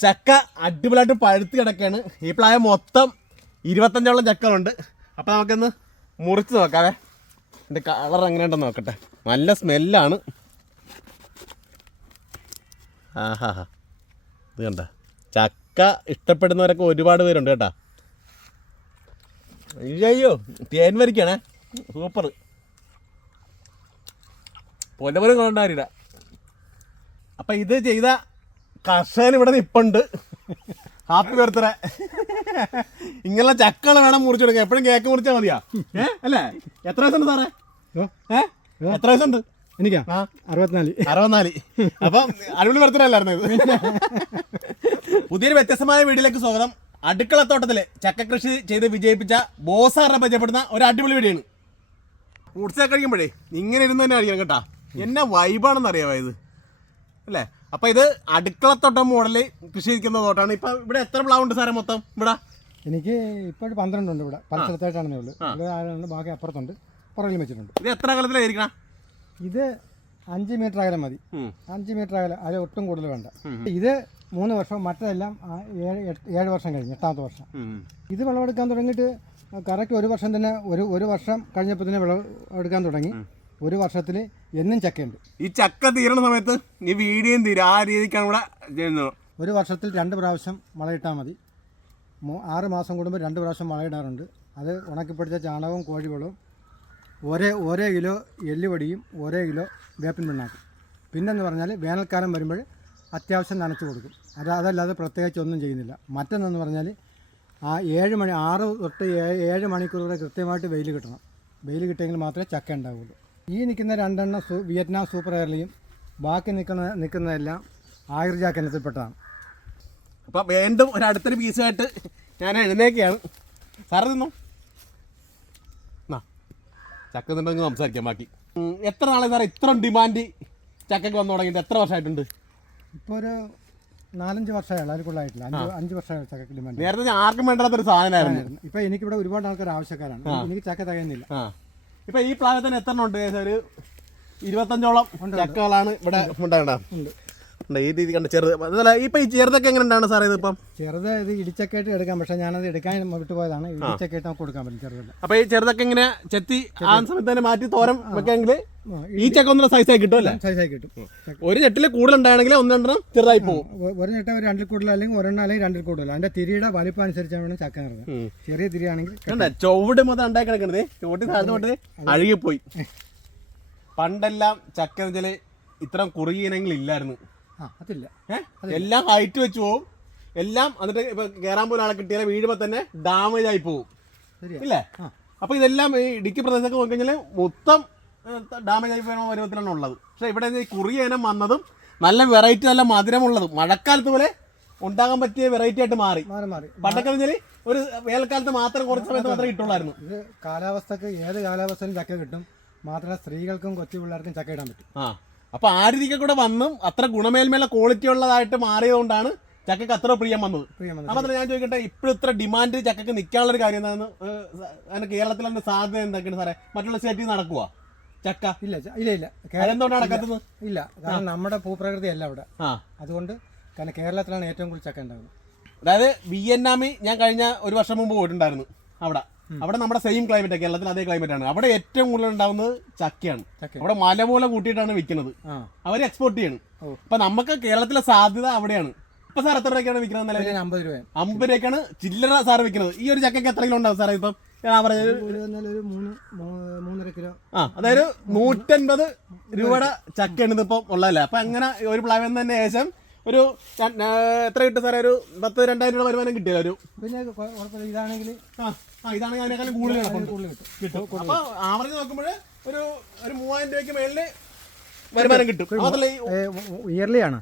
ചക്ക അടിപൊളിയായിട്ട് പഴുത്ത് കിടക്കാണ്. ഈ പ്ലായ മൊത്തം ഇരുപത്തഞ്ചോളം ചക്കകളുണ്ട്. അപ്പം നമുക്കൊന്ന് മുറിച്ച് നോക്കാവേ. എന്റെ കളർ എങ്ങനെ ഉണ്ടെന്ന് നോക്കട്ടെ. നല്ല സ്മെല്ലാണ് ആഹാ. ഇത് കണ്ട? ചക്ക ഇഷ്ടപ്പെടുന്നവരൊക്കെ ഒരുപാട് പേരുണ്ട് കേട്ടാ. അയ്യോ തേൻ വരിക്കണേ. സൂപ്പർ പൊലപൊലും കൊണ്ടാരില്ല അപ്പം ഇത് ചെയ്ത കർഷകൻ ഇവിടെ നിപ്പുണ്ട്. Happy birthday. ഇങ്ങനെയുള്ള ചക്കള വേണം മുറിച്ചെടുക്കാൻ എപ്പോഴും കേക്ക് മുറിച്ചാൽ മതിയാ. ഏ? അല്ലേ? എത്ര വയസ്സുണ്ട് സാറേ? ഏ? എത്ര വയസ്സുണ്ട്? എനിക്കാ? അറുപത്തിനാല്. അറുപത്തിനാല്. അപ്പം അടിപൊളി ബർത്ത്ഡേ അല്ലായിരുന്നു ഇത്? പുതിയൊരു വ്യത്യസ്തമായ വീഡിയോയിലേക്ക് സ്വാഗതം. അടുക്കളത്തോട്ടത്തിലെ ചക്ക കൃഷി ചെയ്ത് വിജയിപ്പിച്ച ബോസാറിനെ പരിചയപ്പെടുന്ന ഒരു അടിപൊളി വീഡിയോയാണ് ഒക്കെ കഴിക്കുമ്പോഴേ ഇങ്ങനെ ഇരുന്ന് തന്നെ കഴിക്കണം കേട്ടാ. എന്നാ വൈബാണെന്ന് അറിയാമോ ഇത്? അല്ലേ? അപ്പൊ ഇത് അടുക്കളത്തോട്ടം മോഡൽ കൃഷി ചെയ്തിരിക്കുന്ന തോട്ടാണ്. ഇപ്പൊ ഇവിടെ എത്ര പ്ലാവുണ്ട് സാറേ മൊത്തം? ഇവിടെ? എനിക്ക് ഇപ്പോൾ പന്ത്രണ്ടുണ്ട് ഇവിടെ. പല സ്ഥലത്തായിട്ടാണെന്നേ ഉള്ളൂ. ഇവിടെ ബാക്കി അപ്പുറത്തുണ്ട്. പുറകിൽ വെച്ചിട്ടുണ്ട്. ഇത് എത്ര കാലത്തിലായിരിക്കണം ഇത് അഞ്ച് മീറ്റർ അകലം മതി. അഞ്ച് മീറ്റർ അകലം. അതിൽ ഒട്ടും കൂടുതൽ വേണ്ട. ഇത് മൂന്ന് വർഷം മറ്റെല്ലാം ഏഴ് വർഷം കഴിഞ്ഞ് എട്ടാമത്തെ വർഷം. ഇത് വിളവെടുക്കാൻ തുടങ്ങിയിട്ട് കറക്റ്റ് ഒരു വർഷം തന്നെ ഒരു ഒരു വർഷം കഴിഞ്ഞപ്പോൾ തന്നെ വിളവെടുക്കാൻ തുടങ്ങി. ഒരു വർഷത്തിൽ എന്നും ചക്കയുണ്ട്. ഈ ചക്ക തീരണ സമയത്ത് ഈ വീടിയും തീരും. ആ രീതിക്കാണ് ഇവിടെ ചെയ്യുന്നത്. ഒരു വർഷത്തിൽ രണ്ട് പ്രാവശ്യം വളയിട്ടാൽ മതി. മൂ- ആറ് മാസം കൂടുമ്പോൾ രണ്ട് പ്രാവശ്യം വളയിടാറുണ്ട് അത് ഉണക്കിപ്പിടിച്ച ചാണകവും കോഴിവളവും ഒരേ ഒരേ കിലോ എല്ലുപടിയും ഒരേ കിലോ വേപ്പിൻ പിണ്ണാക്കും. പിന്നെന്ന് പറഞ്ഞാൽ വേനൽക്കാലം വരുമ്പോൾ അത്യാവശ്യം നനച്ചു കൊടുക്കും. അത് അതല്ലാതെ പ്രത്യേകിച്ച് ഒന്നും ചെയ്യുന്നില്ല. മറ്റൊന്നെന്ന് പറഞ്ഞാൽ ആ ഏഴ് മണി ആറ് തൊട്ട് ഏഴ് ഏഴ് മണിക്കൂർ വരെ കൃത്യമായിട്ട് വെയിൽ കിട്ടണം. വെയിൽ കിട്ടിയെങ്കിൽ മാത്രമേ ചക്ക ഉണ്ടാവുള്ളൂ. ഈ നിൽക്കുന്ന രണ്ടെണ്ണം സൂ വിയറ്റ്നാം സൂപ്പർ എയർലിയും ബാക്കി നിൽക്കുന്ന നിൽക്കുന്നതെല്ലാം ആയുർജാക്ക് ഇനത്തിൽപ്പെട്ടതാണ് അപ്പം വീണ്ടും ഒരു അടുത്തൊരു പീസുമായിട്ട് ഞാൻ എഴുന്നേക്കാണ് സാറ് തിന്നു? എന്നാ ചക്ക തിന്നെങ്കിൽ സംസാരിക്കാം ബാക്കി. എത്ര നാളെ സാറേ ഇത്ര ഡിമാൻഡ് ചക്കയ്ക്ക് വന്നു തുടങ്ങിയിട്ട്? എത്ര വർഷമായിട്ടുണ്ട്? ഇപ്പോൾ ഒരു നാലഞ്ച് വർഷമായുള്ളൂ അതിൽ കൊള്ളായിട്ടില്ല അഞ്ച് അഞ്ച് ചക്കയ്ക്ക് ചക്ക ഡിമാൻഡ് നേരത്തെ ആർക്കും വേണ്ടാത്തൊരു സാധനമായിരുന്നു. ഇപ്പോൾ എനിക്കിവിടെ ഒരുപാട് ആൾക്കാർ ആവശ്യക്കാരാണ്. എനിക്ക് ചക്ക തികയുന്നില്ല. ഇപ്പൊ ഈ പ്ലാവത്തിന് എത്ര എണ്ണം ഉണ്ട് ഏകദേശം ഒരു ഇരുപത്തഞ്ചോളം ചക്കകളാണ് ഇവിടെ ഉണ്ടാകണ്ട ഉണ്ട് ഈ രീതി കണ്ട ചെറുത്. അതല്ല ഇപ്പൊ ഈ ചെറുതൊക്കെ എങ്ങനെ ഉണ്ടാണ് സാറേ ഇതിപ്പം ചെറുത് ഇത് ഇടിച്ചക്കായിട്ട് എടുക്കാം പക്ഷെ ഞാനത് എടുക്കാൻ വിട്ടുപോയതാണ് ഇടിച്ചക്കായിട്ട് നമുക്ക് കൊടുക്കാൻ പറ്റും ചെറുതല്ല അപ്പൊ ഈ ചെറുതൊക്കെ ഇങ്ങനെ ചെത്തി ആ സമയത്ത് തന്നെ മാറ്റി തോരം വെക്കാമെങ്കിൽ ഈ ചക്ക ഒന്നര സൈസായി കിട്ടും അല്ലേ? സൈസായി കിട്ടും. ഒരു ചെട്ടിൽ കൂടുതൽ ഉണ്ടാണെങ്കിൽ ഒന്നെണ്ണം ചെറുതായി പോകും ഒരു ഞെട്ട ഒരു രണ്ടിൽ കൂടുതൽ അല്ലെങ്കിൽ ഒരെണ്ണം അല്ലെങ്കിൽ രണ്ടിൽ കൂടുതൽ. അതിന്റെ തിരിയുടെ വലിപ്പം അനുസരിച്ചാണ് ചക്ക നിറഞ്ഞത് ചെറിയ തിരിയാണെങ്കിൽ കണ്ട? ചുവട് മൊത്തം ഉണ്ടായി കിടക്കണത്. ചുവട്ടി താഴ്ന്നു കൊണ്ട് അഴുകിപ്പോയി. പണ്ടെല്ലാം ചക്ക എന്ന് ഇത്തരം ഇത്ര കുറുകിയനെങ്കിൽ ഇല്ലായിരുന്നു അതില്ല. എല്ലാം ഹൈറ്റ് വെച്ച് പോവും. എല്ലാം എന്നിട്ട് ഇപ്പൊ കേറാൻ പോലും ആളെ കിട്ടിയാൽ വീഴുമ്പോ തന്നെ ഡാമേജ് ആയി പോവും. ഇല്ലേ? ആ. അപ്പൊ ഇതെല്ലാം ഈ ഇടുക്കി പ്രദേശമൊക്കെ നോക്കിക്കഴിഞ്ഞാൽ മൊത്തം ഡാമേജ് ആയി പോയ പരുവത്തിലാണ് ഉള്ളത്. പക്ഷെ ഇവിടെ ഈ കുറിയ ഇനം വന്നതും നല്ല വെറൈറ്റി നല്ല മധുരമുള്ളതും മഴക്കാലത്ത് പോലെ ഉണ്ടാകാൻ പറ്റിയ വെറൈറ്റി ആയിട്ട് മാറി. പണ്ടൊക്കെ വെച്ചാൽ ഒരു വേനൽക്കാലത്ത് മാത്രം കുറച്ച് സമയത്ത് മാത്രമേ കിട്ടുള്ളായിരുന്നു. ഇത് കാലാവസ്ഥക്ക് ഏത് കാലാവസ്ഥയിലും ചക്ക കിട്ടും. മാത്രമല്ല സ്ത്രീകൾക്കും കൊച്ചു പിള്ളേർക്കും ചക്ക ഇടാൻ പറ്റും. ആ അപ്പൊ ആ രീതിക്ക് കൂടെ വന്നും അത്ര ഗുണമേന്മയുള്ള ക്വാളിറ്റി ഉള്ളതായിട്ട് മാറിയതുകൊണ്ടാണ് ചക്കക്ക് അത്ര പ്രിയം വന്നത്. അപ്പൊ ഞാൻ ചോദിക്കട്ടെ ഇപ്പോഴും ഇത്ര ഡിമാൻഡ് ചക്കക്ക് നിൽക്കാനുള്ള ഒരു കാര്യം എന്താണെന്ന് അതിന് കേരളത്തിൽ അതിന്റെ സാധ്യത എന്തൊക്കെയാണ് സാറേ? മറ്റുള്ള സ്റ്റേറ്റിൽ നടക്കുക ചക്ക? ഇല്ല ഇല്ല ഇല്ല. കേരളം അതെന്തുകൊണ്ടാണ് നടക്കാത്തത്? ഇല്ല. കാരണം നമ്മുടെ ഭൂപ്രകൃതി അല്ല അവിടെ. ആ. അതുകൊണ്ട് കാരണം കേരളത്തിലാണ് ഏറ്റവും കൂടുതൽ ചക്ക ഉണ്ടാകുന്നത് അതായത് വിയറ്റ്നാമിൽ ഞാൻ കഴിഞ്ഞ ഒരു വർഷം മുമ്പ് പോയിട്ടുണ്ടായിരുന്നു അവിടെ. അവിടെ നമ്മുടെ സെയിം ക്ലൈമറ്റ് കേരളത്തിൽ അതേ ക്ലൈമറ്റ് ആണ്. അവിടെ ഏറ്റവും കൂടുതൽ ഉണ്ടാവുന്നത് ചക്കയാണ്. അവിടെ മല പോലെ കൂട്ടിയിട്ടാണ് വിൽക്കുന്നത്. അവർ എക്സ്പോർട്ട് ചെയ്യണം. അപ്പൊ നമുക്ക് കേരളത്തിലെ സാധ്യത അവിടെയാണ്. ഇപ്പൊ സാർ എത്ര രൂപയ്ക്കാണ് വിൽക്കുന്നത് അമ്പത് രൂപ അമ്പത് രൂപയ്ക്കാണ് ചില്ലറ സാർ വിൽക്കുന്നത്. ഈ ഒരു ചക്കയ്ക്ക് എത്ര കിലോ ഉണ്ടാവും സാറേ ഇപ്പം? അതായത് നൂറ്റൻപത് രൂപയുടെ ചക്കയാണ് ഇതിപ്പം ഉള്ളതല്ലേ? അപ്പൊ അങ്ങനെ ഒരു പ്ലാവിൽ തന്നെ ഏകദേശം ഒരു എത്ര കിട്ടും സാറേ ഒരു പത്ത് രണ്ടായിരം രൂപ വരുമാനം കിട്ടിയല്ലോ ഒരു പിന്നെ ഇതാണെങ്കിൽ ആ ഇതാണെങ്കിൽ അതിനേക്കാളും കൂടുതൽ കൂടുതൽ കിട്ടും. അപ്പൊ ആവറേജ് നോക്കുമ്പോൾ ഒരു ഒരു മൂവായിരം രൂപയ്ക്ക് മേളിൽ വരുമാനം കിട്ടും. അതല്ലേ ഇയർലി ആണ്.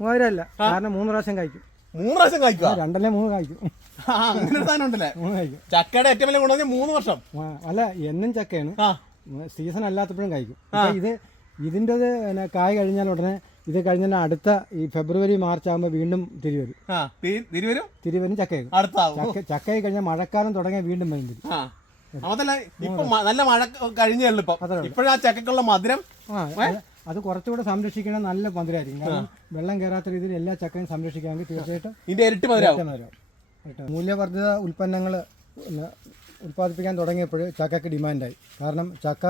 മൂവായിരം അല്ല. കാരണം മൂന്ന് പ്രാവശ്യം കഴിക്കും. മൂന്ന് പ്രാവശ്യം കായ്ക്കുക രണ്ടല്ലേ മൂന്ന് കഴിക്കും. അങ്ങനെ ഒരു സാധനം ഉണ്ടല്ലേ? മൂന്ന് കഴിക്കും. ചക്കയുടെ ഏറ്റവും വലിയ ഗുണം മൂന്ന് വർഷം. അല്ല എന്നും ചക്കയാണ്. സീസൺ അല്ലാത്തപ്പോഴും കഴിക്കും. ഇത് ഇതിന്റെ കായ് കഴിഞ്ഞാൽ ഉടനെ ഇത് കഴിഞ്ഞ അടുത്ത ഈ ഫെബ്രുവരി മാർച്ച് ആകുമ്പോൾ വീണ്ടും തിരുവരും. തിരുവരും? തിരുവരും തിരി വരും ചക്കയും അടുത്താവും കഴിഞ്ഞ മഴക്കാലം തുടങ്ങിയ വീണ്ടും വരും തിരി അതല്ല ഇപ്പൊ നല്ല മഴ കഴിഞ്ഞേ ഉള്ളു ഇപ്പൊ. ഇപ്പോഴാ ചക്കക്കുള്ള മധുരം? അത് കുറച്ചുകൂടെ സംരക്ഷിക്കണം നല്ല മധുരമായിരിക്കും കാരണം വെള്ളം കയറാത്ത രീതിയിൽ എല്ലാ ചക്കയും സംരക്ഷിക്കാമെങ്കിൽ തീർച്ചയായിട്ടും ഇതിന്റെ ഇരട്ടി മധുരം മൂല്യവർദ്ധിത ഉൽപ്പന്നങ്ങൾ ഉൽപ്പാദിപ്പിക്കാൻ തുടങ്ങിയപ്പോൾ ചക്കയ്ക്ക് ഡിമാൻഡായി. കാരണം ചക്ക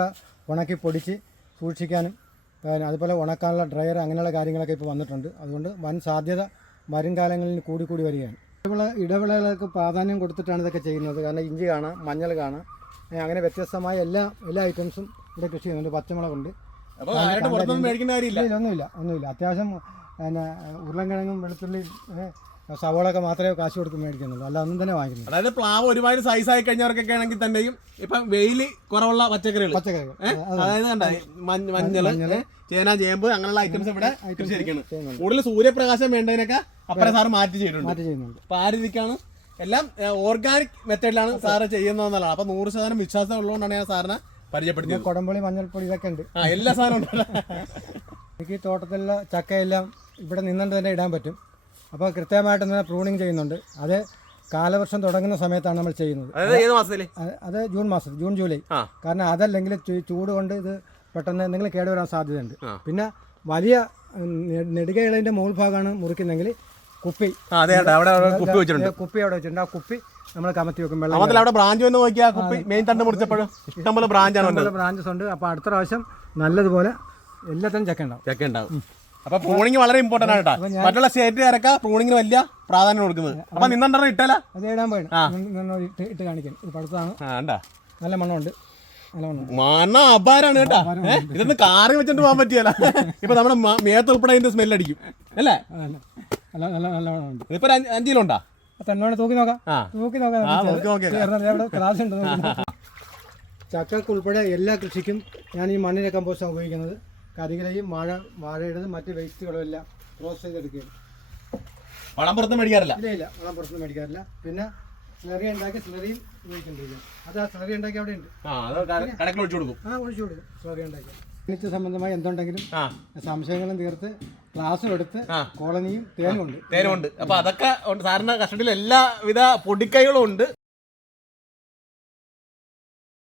ഉണക്കി പൊടിച്ച് സൂക്ഷിക്കാനും അതുപോലെ ഉണക്കാനുള്ള ഡ്രയർ അങ്ങനെയുള്ള കാര്യങ്ങളൊക്കെ ഇപ്പോൾ വന്നിട്ടുണ്ട്. അതുകൊണ്ട് വൻ സാധ്യത വരും കാലങ്ങളിൽ കൂടി കൂടി വരികയാണ്. ഇടവിള ഇടവിളകൾക്ക് പ്രാധാന്യം കൊടുത്തിട്ടാണ് ഇതൊക്കെ ചെയ്യുന്നത്. കാരണം ഇഞ്ചി കാണാം മഞ്ഞൾ കാണാം. അങ്ങനെ വ്യത്യസ്തമായ എല്ലാ എല്ലാ ഐറ്റംസും ഇവിടെ കൃഷി ചെയ്യുന്നുണ്ട്. പച്ചമുളകുണ്ട്. ഒന്നുമില്ല ഒന്നുമില്ല. അത്യാവശ്യം പിന്നെ ഉരുളൻകിഴങ്ങും വെളുത്തുള്ളി സവോളൊക്കെ മാത്രമേ കാശ് കൊടുത്ത് മേടിക്കുന്നുള്ളൂ. അല്ല ഒന്നും തന്നെ വാങ്ങിക്കുന്നു. അതായത് പ്ലാവ് ഒരുപാട് സൈസ് ആയി കഴിഞ്ഞവർക്കൊക്കെ ആണെങ്കിൽ തന്നെയും ഇപ്പം വെയിൽ കുറവുള്ള പച്ചക്കറികൾ. പച്ചക്കറികൾ. അതായത് കണ്ട മഞ്ഞൾ ചേന ചേമ്പ് അങ്ങനെയുള്ള ഐറ്റംസ് ഇവിടെ കൃഷി ചെയ്തിരിക്കുകയാണ് ചെയ്യുന്നുണ്ട്. കൂടുതൽ സൂര്യപ്രകാശം വേണ്ടതിനൊക്കെ അപ്പുറം സാർ മാറ്റി ചെയ്തിട്ടുണ്ട്. മാറ്റി ചെയ്യുന്നുണ്ട്. അപ്പൊ ആ രീതിക്കാണ് എല്ലാം ഓർഗാനിക് മെത്തേഡിലാണ് സാറ് ചെയ്യുന്നതെന്നുള്ളതാണ്. അപ്പൊ നൂറ് ശതമാനം വിശ്വാസം ഉള്ളതുകൊണ്ടാണ് ഞാൻ സാറിനെ പരിചയപ്പെടുത്തിയത്. കൊടമ്പളി മഞ്ഞൾപ്പൊടി ഇതൊക്കെ ഉണ്ട്. ആ എല്ലാ സാധനവും ഉണ്ടല്ലോ എനിക്ക് തോട്ടത്തിലുള്ള ചക്കയെല്ലാം ഇവിടെ നിന്നുകൊണ്ട് തന്നെ ഇടാൻ പറ്റും. അപ്പോൾ കൃത്യമായിട്ട് നമ്മൾ പ്രൂണിങ് ചെയ്യുന്നുണ്ട്. അത് കാലവർഷം തുടങ്ങുന്ന സമയത്താണ് നമ്മൾ ചെയ്യുന്നത്. അത് ജൂൺ മാസത്തിൽ ജൂൺ ജൂലൈ. കാരണം അതല്ലെങ്കിൽ ചൂട് കൊണ്ട് ഇത് പെട്ടെന്ന് എന്തെങ്കിലും കേടുവരാൻ സാധ്യതയുണ്ട്. പിന്നെ വലിയ നെടുകയിളതിന്റെ മുകൾ ഭാഗമാണ് മുറിക്കുന്നെങ്കിൽ കുപ്പി. കുപ്പി വെച്ചിട്ടുണ്ട്. കുപ്പി അവിടെ വെച്ചിട്ടുണ്ട്. ആ കുപ്പി നമ്മൾ കമത്തി വെക്കും വെള്ളം അവിടെ ബ്രാഞ്ച് വന്ന് നോക്കിയാൽ കുപ്പി മെയിൻ തണ്ട് മുറിച്ചപ്പോഴും ഇഷ്ടംപോലെ ബ്രാഞ്ചാണ് ബ്രാഞ്ചസ് ഉണ്ട്. അപ്പോൾ അടുത്ത പ്രാവശ്യം നല്ലതുപോലെ എല്ലാത്തിനും ചക്ക ഉണ്ടാവും. ചക്ക ഉണ്ടാവും. അപ്പൊ പ്രൂണിങ് വളരെ ഇമ്പോർട്ടന്റ് ആണ് കേട്ടോ. മറ്റുള്ള സ്റ്റേറ്റുകാരൊക്കെ പ്രൂണിങ്ങിന് വലിയ പ്രാധാന്യം കൊടുക്കുന്നത്. അപ്പൊ നിന്നെണ്ണം ഇട്ടല്ല അത് ഇടാൻ പോയി ഇട്ട് ഇട്ട് കാണിക്കാൻ ഇത് പടുത്താണ് ആ ഉണ്ടാ നല്ല മണ്ണുണ്ട്. മണ്ണ അപാരാണ് കേട്ടാ? ഇതൊന്ന് കാറി വെച്ചിട്ട് പോകാൻ പറ്റിയല്ല. ഇപ്പൊ നമ്മുടെ മേത്ത് ഉൾപ്പെടെ അതിന്റെ സ്മെല്ല് അടിക്കും. അല്ലേ? ഇപ്പൊ നല്ല നല്ല നല്ല നല്ല മണ്ണമുണ്ട് ഇതിപ്പോ ഒരു അഞ്ച് അഞ്ച് കിലോ ഉണ്ടാ? തെണ്ണോടെ തൂക്കി നോക്കാം. തൂക്കി നോക്കാം ക്ലാസ് ഉണ്ട് ചക്കക്കുൾപ്പെടെ ഉൾപ്പെടെ എല്ലാ കൃഷിക്കും ഞാൻ ഈ മണ്ണിനെ കമ്പോസ്റ്റാണ് ഉപയോഗിക്കുന്നത്. കരികിലയും വാഴ വാഴയുടേതും മറ്റ് വേസ്റ്റുകളും എല്ലാം ക്രോസ് ചെയ്തെടുക്കുകയാണ്. വളം പുറത്ത് മേടിക്കാറില്ല? ഇല്ല ഇല്ല വളം പുറത്ത് മേടിക്കാറില്ല. പിന്നെ സ്ലറി ഉണ്ടാക്കി സ്ലറിയും ഉപയോഗിക്കുന്നുണ്ട് അത് ആ സ്ലറി ഉണ്ടാക്കി അവിടെ ഉണ്ട് ഒഴിച്ചു കൊടുക്കും. ആ ഒഴിച്ചു കൊടുക്കും സ്ലറി ഉണ്ടാക്കി സംബന്ധമായി എന്തുണ്ടെങ്കിലും സംശയങ്ങളും തീർത്ത് ക്ലാസ്സും എടുത്ത് കോളനിയും തേനും ഉണ്ട് തേനുണ്ട് അപ്പൊ അതൊക്കെ സാറിന്റെ കസ്റ്റഡിയിൽ എല്ലാവിധ പൊടിക്കൈകളും ഉണ്ട്.